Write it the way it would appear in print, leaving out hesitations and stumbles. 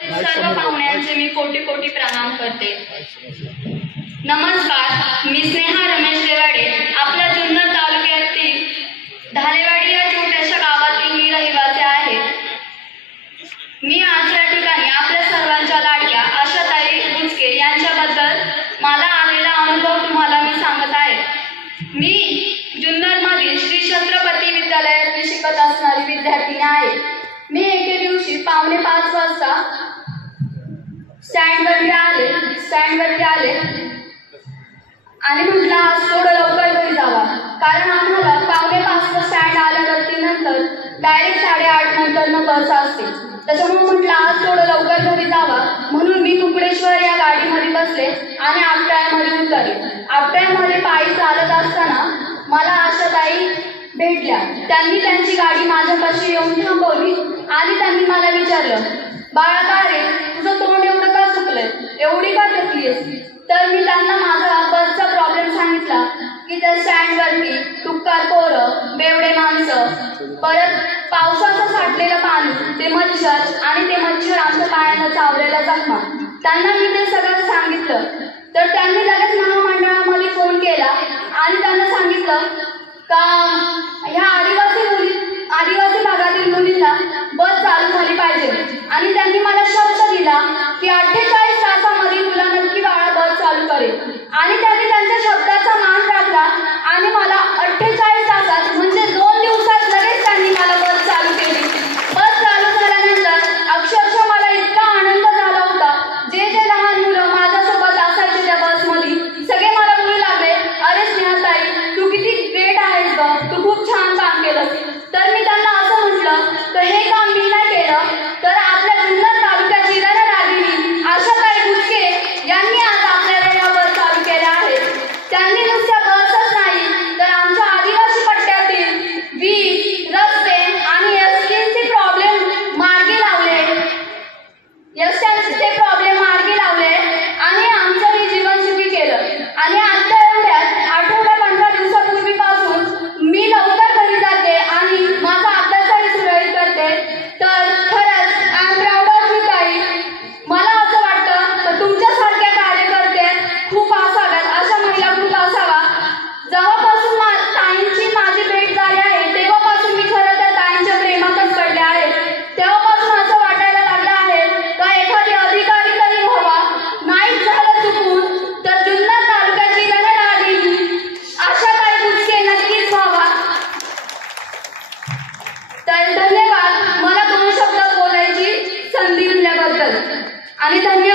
सर्व पाहुण्यांचे मी कोटी कोटी प्रणाम करते। नमस्कार, मी स्नेहा रमेश देवाडे, आपल्या जुन्नर तालुक्यातील धालेवाडी या छोट्याशा गावातील मी रहिवासी आहे। मी आज या ठिकाणी आपल्या सर्वांच्या लाडक्या आशाताई बुचके यांच्याबद्दल मला आलेला अनुभव तुम्हाला मी सांगत आहे। मी जुन्नरमधील श्री छत्रपती विद्यालयात शिकत असणारी विद्यार्थिनी आहे। मी एके दिवशी 4:45 वाजता स्टँडवरती आले आणि म्हटलं आज थोडं लवकर घरी जावा, कारण आम्हाला 4:45 स्टँड आल्यावरती नंतर डायरेक्ट 8:30 नंतर बस असते। त्याच्यामुळे म्हटलं आज थोडं लवकर घरी जावा, म्हणून मी कुकडेश्वर या गाडीमध्ये बसले आणि आपटाळ्यामध्ये उतरले। आपटाळ्यामध्ये पायी चालत असताना मला आशाताई भेटल्या। त्यांनी त्यांची गाडी माझ्यापाशी येऊन थांबवली आणि त्यांनी मला विचारलं, बाळा का रे, तुझं तोंड एवढं का सुकलंय, एवढी का थकलीस? तर मी त्यांना माझा बसचा प्रॉब्लेम सांगितला की त्या स्टँडवरती टुक्कार पोरं, बेवडे माणसं, परत पावसाचं साठलेलं पाणी, ते मच्छर आणि ते मच्छर आमच्या पायानं चावलेला जखमा। त्यांना मी ते सगळं सांगितलं तर त्यांनी लगेच महामंडळामध्ये फोन केला आणि त्यांना सांगितलं का ह्या आदिवासी भागातील मुलींना बस चालू झाली पाहिजे आणि त्यांनी मला शब्द दिला की 48 तासामध्ये तुला नक्की बाळा बस चालू करेल। आणि त्यांनी त्यांच्या शब्दाचा मान राखला आणि मला 48 तासात म्हणजे 2 दिवसात लगेच त्यांनी मला बस चालू केली। बस चालू झाल्यानंतर अक्षरशः मला इतका आनंद झाला होता। जे लहान मुलं माझ्यासोबत असायचे त्या बसमध्ये सगळे मला बोलू लागले, अरे स्नेहाताई तू किती ग्रेट आहेस ग, तू खूप छान काम केलंस। तर मी त्यांना असं म्हटलं तर हे काम मी नाही केलं तर आपल्या जुन्नर तालुक्याची रणरागिणी आशाताई बुचके यांनी आज आपल्याला या बस चालू केल्या आहेत। त्यांनी नुसत्या बसच नाही तर आमच्या आदिवासी पट्ट्यातील वीज, रस्ते आणि एसटीचे प्रॉब्लेम मार्गी लावले आणि आमचंही जीवन सुखी केलं। आणि आता एवढ्यात आठवडा 15 दिवसापूर्वीपासून मी लवकर घरी जाते आणि माझा अभ्यासही सुरळीत करते। तर खरंच I am proud of you ताई। मला असं वाटतं तर तुमच्यासारख्या कार्यकर्ते खूप असाव्यात, अशा महिला खूप असावा। जेव्हापासून ताईंची माझी भेट झाली आहे तेव्हापासून मी खरं तर ताईंच्या प्रेमातच पडले आहे। तेव्हापासून असं वाटायला लागलं आहे का एखादी अधिकारी तरी व्हावा, नाहीच झालं चुकून तर जुन्नर तालुक्याची रणरागिणी आशाताई बुचके नक्कीच व्हावा। तर धन्यवाद मला 2 शब्द बोलायची संधी दिल्याबद्दल आणि धन्यवाद।